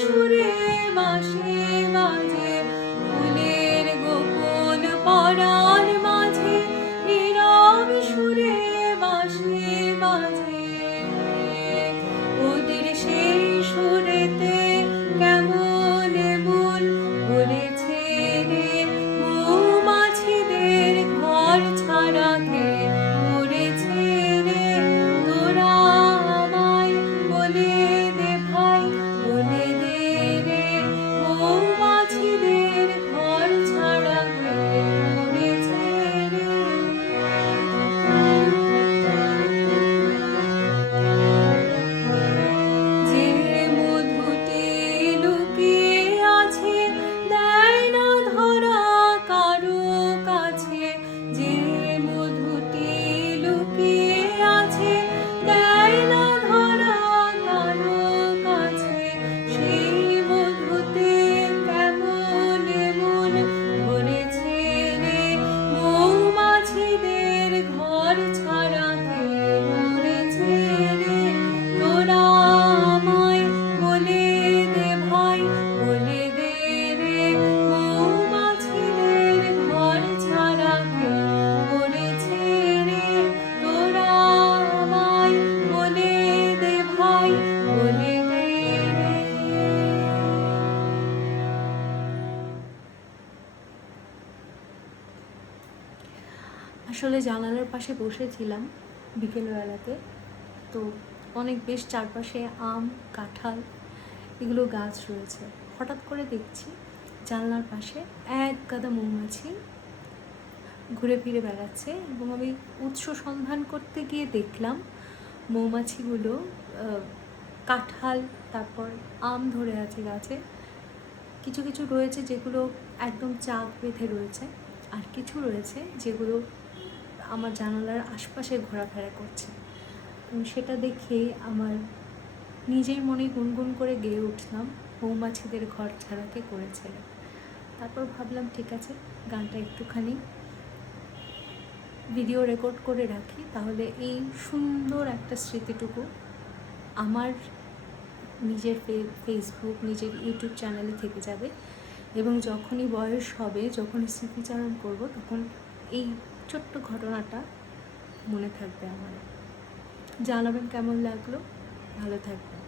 সুরে বাঁশি বাজে, ফুলের গোপন পরাণ মাঝে নীরব সুরে বাঁশি বাজে। ওদের সেই সুরেতে কেমন মন ভরেছে রে, মৌমাছিদের ঘর ছাড়া কে মরেছে রে। তোরা আমায় বলে দে ভাই, বলে দে রে, মৌমাছিদের ঘর ছাড়া কে মরেছে রে। যে মধুটি লুকিয়ে আছে দেয় না ধরা কারো কাছে, যে মধুটি লুকিয়ে আছে দেয় না ধরা কারো কাছে। সেই মধুতে কেমন মন ভরেছে রে, মৌমাছিদের ঘর ছাড়া কে মরেছে রে। তোরা আমায় বলে দে ভাই, বলে দে রে, মৌমাছিদের ঘর ছাড়া কে মরেছে রে। তোরা আমায় বলে দে ভাই, বলে দে রে। আসলে জানালার পাশে বসেছিলাম বিকেলবেলাতে, তো অনেক বেশ চারপাশে আম, কাঁঠাল এগুলো গাছ রয়েছে। হঠাৎ করে দেখছি জানলার পাশে এক গাদা মৌমাছি ঘুরে ফিরে বেড়াচ্ছে, এবং আমি উৎস সন্ধান করতে গিয়ে দেখলাম মৌমাছিগুলো কাঁঠাল তারপর আম ধরে আছে গাছে। কিছু কিছু রয়েছে যেগুলো একদম চাক বেঁধে রয়েছে, আর কিছু রয়েছে যেগুলো আমার জানালার আশপাশে ঘোরাফেরা করছে। সেটা দেখে আমার নিজের মনে গুনগুন করে গেয়ে উঠলাম, মৌমাছিদের ঘর ছাড়া কে করেছিল। তারপর ভাবলাম ঠিক আছে, গানটা একটুখানি ভিডিও রেকর্ড করে রাখি, তাহলে এই সুন্দর একটা স্মৃতিটুকু আমার নিজের ফেসবুক, নিজের ইউটিউব চ্যানেলে থেকে যাবে, এবং যখনই বয়স হবে, যখন স্মৃতিচারণ করব, তখন এই ছোট্ট ঘটনাটা মনে থাকবে আমার। জানাবেন কেমন লাগলো, ভালো থাকবেন।